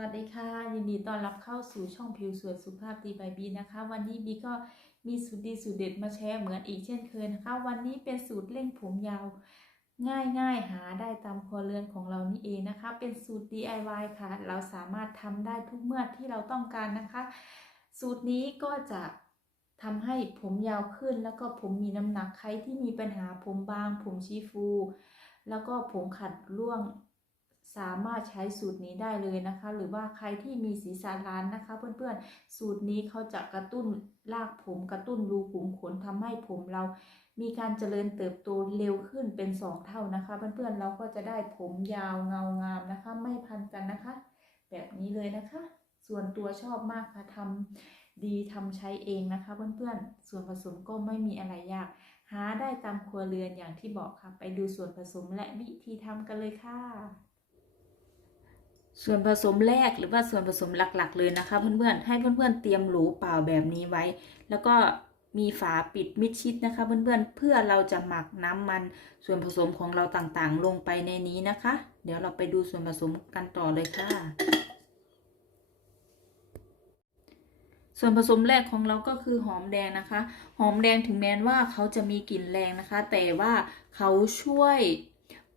วัสดีค่ะ ยินดีต้อนรับเข้าสู่ช่องผิวสวยสุภาพดีบายบีนะคะ วันนี้บีก็มีสูตรดีสูตรเด็ดมาแชร์เหมือนอีกเช่นเคยนะคะ วันนี้เป็นสูตรเร่งผมยาว ง่ายๆหาได้ตามครัวเรือนของเรานี่เองนะคะ เป็นสูตร DIY ค่ะ เราสามารถทำได้ทุกเมื่อที่เราต้องการนะคะ สูตรนี้ก็จะทำให้ผมยาวขึ้นแล้วก็ผมมีน้ำหนักใครที่มีปัญหาผมบาง ผมชี้ฟู แล้วก็ผมขัดร่วง สามารถใช้สูตรนี้ได้เลยนะคะ หรือว่าใครที่มีศีรษะล้านนะคะ เพื่อนๆ สูตรนี้เขาจะกระตุ้นรากผม กระตุ้นรูขุมขนทำให้ผมเรา มีการเจริญเติบโตเร็วขึ้นเป็นสองเท่านะคะ เพื่อนๆเราก็จะได้ผมยาวเงางามนะคะ ไม่พันกันนะคะ แบบนี้เลยนะคะ ส่วนตัวชอบมากค่ะทำดีทำใช้เองนะคะ เพื่อนๆ ส่วนผสมก็ไม่มีอะไรยากหาได้ตามครัวเรือนอย่างที่บอกค่ะ ไปดูส่วนผสมและวิธีทำกันเลยค่ะ ส่วนผสมแรกหรือว่าส่วนผสมหลักๆ เลยนะคะ เพื่อนๆให้เพื่อนๆเตรียมโหลเปล่าแบบนี้ไว้ แล้วก็มีฝาปิดมิดชิดนะคะ เพื่อนๆเพื่อเราจะหมักน้ำมันส่วนผสมของเราต่างๆ ลงไปในนี้นะคะ เดี๋ยวเราไปดูส่วนผสมกันต่อเลยค่ะ ส่วนผสมแรกของเราก็คือหอมแดงนะคะ หอมแดงถึงแม้ว่าเขาจะมีกลิ่นแรงนะคะ แต่ว่าเขาช่วย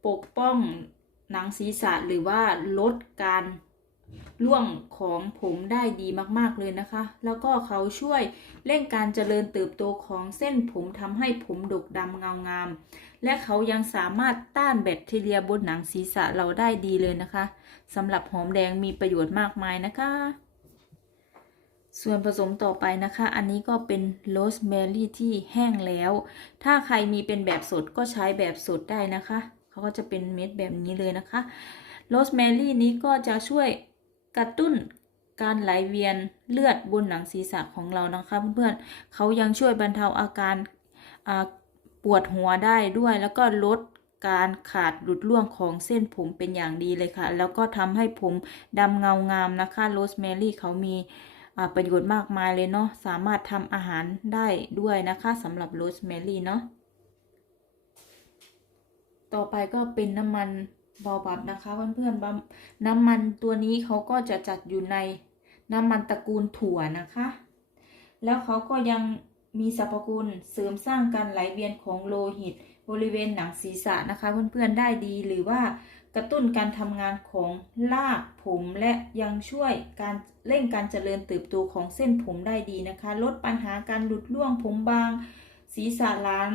ปกป้อง หนังศีรษะหรือว่าลดการร่วงของผมได้ดีมากๆเลยนะคะ แล้วก็เขาช่วยเร่งการเจริญเติบโตของเส้นผมทำให้ผมดกดำเงางาม และเขายังสามารถต้านแบคทีเรียบนหนังศีรษะเราได้ดีเลยนะคะสำหรับหอมแดงมีประโยชน์มากมายนะคะ ส่วนผสมต่อไปนะคะ อันนี้ก็เป็นโรสแมรี่ที่แห้งแล้ว ถ้าใครมีเป็นแบบสดก็ใช้แบบสดได้นะคะ เขาก็จะเป็นเม็ดแบบนี้เลยนะคะโรสแมรี่นี้ก็จะช่วยกระตุ้นการไหลเวียนเลือดบนหนังศีรษะของเรานะคะเพื่อนๆเขายังช่วยบรรเทาอาการปวดหัวได้ด้วย แล้วก็ลดการขาดหลุดร่วงของเส้นผมเป็นอย่างดีเลยค่ะ แล้วก็ทำให้ผมดำเงางามนะคะโรสแมรี่เขามีประโยชน์มากมายเลยเนาะสามารถทำอาหารได้ด้วยนะคะสำหรับโรสแมรี่เนาะ ต่อไปก็เป็นน้ำมันบาบับนะคะเพื่อนๆน้ำมันตัวนี้เขาก็จะจัดอยู่ในน้ำมันตระกูลถั่วนะคะ แล้วเขาก็ยังมีสรรพคุณเสริมสร้างการไหลเวียนของโลหิต บริเวณหนังศีรษะนะคะ เพื่อนๆได้ดีหรือว่ากระตุ้นการทำงานของรากผมและยังช่วยการเร่งการเจริญเติบโตของเส้นผมได้ดีนะคะ ลดปัญหาการหลุดร่วงผมบาง ศีรษะล้าน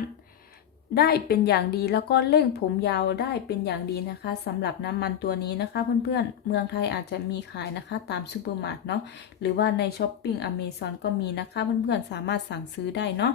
ได้เป็นอย่างดีแล้วก็เล่งผมยาวได้เป็นอย่างดีนะคะสำหรับน้ำมันตัวนี้นะคะ เพื่อนๆ เมืองไทยอาจจะมีขายนะคะตามซูเปอร์มาร์ทเนาะหรือว่าในช้อปปิ้งอเมซอนก็มีนะคะ เพื่อนๆ สามารถสั่งซื้อได้เนาะ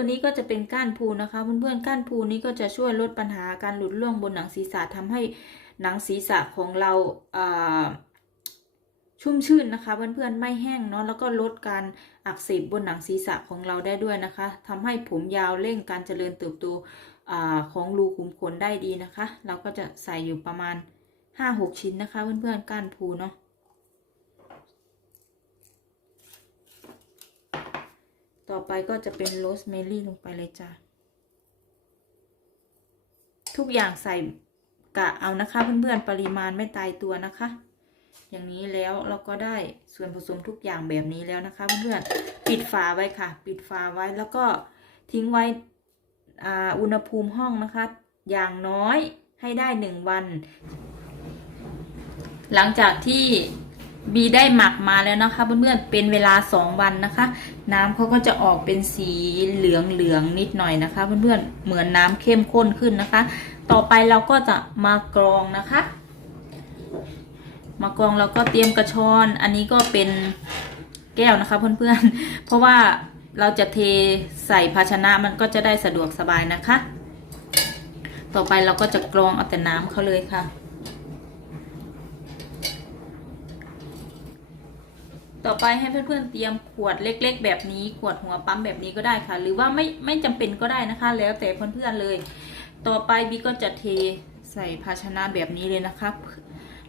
ตัวนี้ก็จะเป็นก้านพูนะคะเพื่อนๆก้านพูนี้ก็จะช่วยลดปัญหาการหลุดร่วงบนหนังศีรษะทำให้หนังศีรษะของเราชุ่มชื่นนะคะเพื่อนๆไม่แห้งเนาะแล้วก็ลดการอักเสบบนหนังศีรษะของเราได้ด้วยนะคะทำให้ผมยาวเร่งการเจริญเติบโตอของรูขุมขนได้ดีนะคะ เราก็จะใส่อยู่ประมาณ 5-6 ชิ้นนะคะเพื่อนๆก้านพูเนาะ ต่อไปก็จะเป็นโรสแมรี่ลงไปเลยจ้ะ ทุกอย่างใส่กะเอานะคะ เพื่อนๆ ปริมาณไม่ตายตัวนะคะ อย่างนี้แล้วเราก็ได้ส่วนผสมทุกอย่างแบบนี้แล้วนะคะ เพื่อนๆ ปิดฝาไว้ค่ะ ปิดฝาไว้แล้วก็ทิ้งไว้อ่าอุณหภูมิห้องนะคะ อย่างน้อยให้ได้หนึ่งวัน หลังจากที่ บีได้หมักมาแล้วนะคะเพื่อนๆเป็นเวลา 2 วันนะคะ น้ำเขาก็จะออกเป็นสีเหลืองๆนิดหน่อยนะคะเพื่อนๆเหมือนน้ำเข้มข้นขึ้นนะคะ ต่อไปเราก็จะมากรองนะคะ มากรองเราก็เตรียมกระชอน อันนี้ก็เป็นแก้วนะคะเพื่อนๆ เพราะว่าเราจะเทใส่ภาชนะมันก็จะได้สะดวกสบายนะคะ ต่อไปเราก็จะกรองเอาแต่น้ำเขาเลยค่ะ ต่อไปให้เพื่อนๆเตรียมขวดเล็ก ๆ แบบนี้ ขวดหัวปั๊มแบบนี้ก็ได้ค่ะ หรือว่าไม่ไม่จำเป็นก็ได้นะคะ แล้วแต่เพื่อนๆเลย ต่อไปบีก็จะเทใส่ภาชนะแบบนี้เลยนะคะ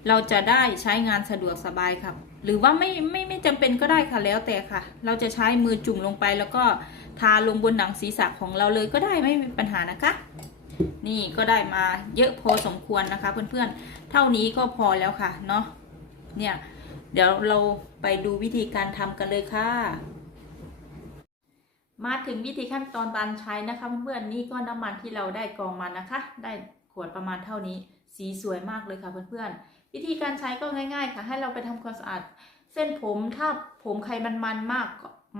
เราจะได้ใช้งานสะดวกสบายครับ หรือว่าไม่ไม่ไม่จำเป็นก็ได้ค่ะแล้วแต่ค่ะ เราจะใช้มือจุ่มลงไปแล้วก็ทาลงบนหนังศีรษะของเราเลยก็ได้ไม่มีปัญหานะคะ นี่ก็ได้มาเยอะพอสมควรนะคะ เพื่อนๆเท่านี้ก็พอแล้วค่ะเนาะเนี่ย เดี๋ยวเราไปดูวิธีการทำกันเลยค่ะ มาถึงวิธีขั้นตอนการใช้นะคะเพื่อนๆนี่ก็น้ำมันที่เราได้กองมานะคะ ได้ขวดประมาณเท่านี้ สีสวยมากเลยค่ะเพื่อนๆวิธีการใช้ก็ง่าย ๆ ค่ะ ให้เราไปทำความสะอาด เส้นผมถ้าผมใครมันมันๆมาก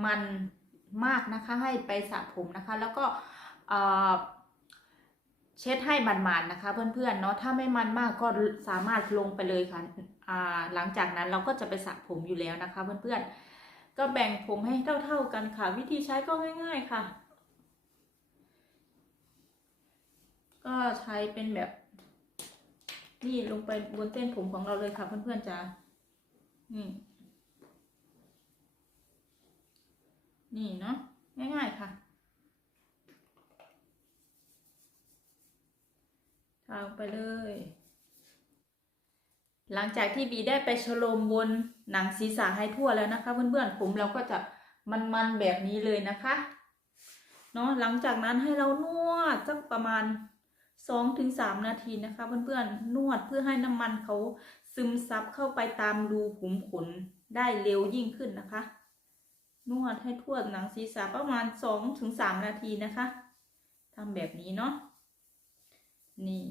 มันมากนะคะ ให้ไปสระผมนะคะ แล้วก็ เช็ดให้มันๆนะคะเพื่อนๆเนาะถ้าไม่มันมากก็สามารถลงไปเลยค่ะอ่าหลังจากนั้นเราก็จะไปสระผมอยู่แล้วนะคะเพื่อนๆ ก็แบ่งผมให้เท่า ๆกันค่ะ วิธีใช้ก็ง่าย ๆค่ะ ก็ใช้เป็นแบบ นี่ลงไปบนเส้นผมของเราเลยค่ะเพื่อนๆจ้านี่นี่เนาะง่าย ๆค่ะ ทาไปเลย หลังจากที่บีได้ไปชโลมบนหนังศีรษะให้ทั่วแล้วนะคะ เพื่อนๆผมเราก็จะมันๆแบบนี้เลยนะคะเนาะหลังจากนั้นให้เรานวดสักประมาณสองถึงสามนาทีนะคะ เพื่อนๆนวดเพื่อให้น้ำมันเขาซึมซับเข้าไปตามรูขุมขนได้เร็วยิ่งขึ้นนะคะ นวดให้ทั่วหนังศีรษะประมาณสองถึงสามนาทีนะคะทำแบบนี้เนาะ นี่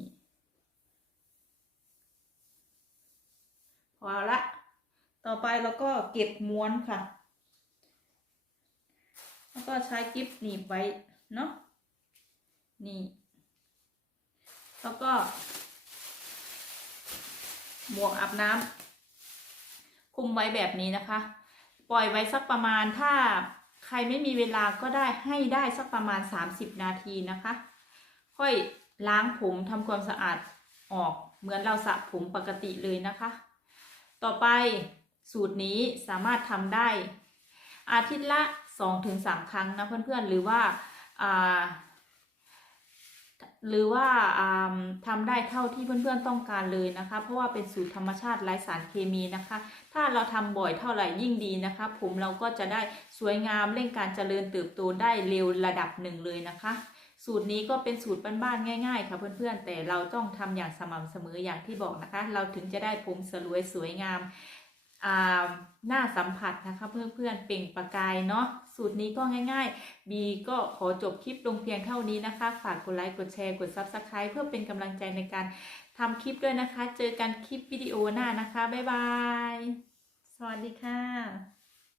พอละ ต่อไปเราก็เก็บม้วนค่ะ แล้วก็ใช้กิฟหนีบไว้เนาะนี่ แล้วก็หมวกอาบน้ำคุมไว้แบบนี้นะคะ ปล่อยไว้สักประมาณถ้าใครไม่มีเวลาก็ได้ให้ได้สักประมาณ 30 นาทีนะคะ ค่อย ล้างผมทำความสะอาดออกเหมือนเราสระผมปกติเลยนะคะ ต่อไปสูตรนี้สามารถทำได้ อาทิตย์ละ 2-3 ครั้งนะเพื่อนๆ หรือว่าหรือว่าอ่าทำได้เท่าที่เพื่อนๆต้องการเลยนะคะ เพราะว่าเป็นสูตรธรรมชาติไร้สารเคมีนะคะ ถ้าเราทำบ่อยเท่าไหร่ยิ่งดีนะคะ ผมเราก็จะได้สวยงามเร่งการเจริญเติบโตได้เร็วระดับหนึ่งเลยนะคะ สูตรนี้ก็เป็นสูตรบ้านๆง่ายๆ ค่ะ เพื่อนๆ แต่เราต้องทำอย่างสม่ำเสมออย่างที่บอกนะคะ เราถึงจะได้ผมสลวยสวยงามอ่าหน้าสัมผัสนะคะเพื่อนๆเปล่งประกายเนาะสูตรนี้ก็ง่ายๆ บีก็ขอจบคลิปลงเพียงเท่านี้นะคะ ฝากกดไลค์กดแชร์กด Subscribe เพื่อเป็นกำลังใจในการทำคลิปด้วยนะคะ เจอกันคลิปวิดีโอหน้านะคะ บ๊ายบาย สวัสดีค่ะ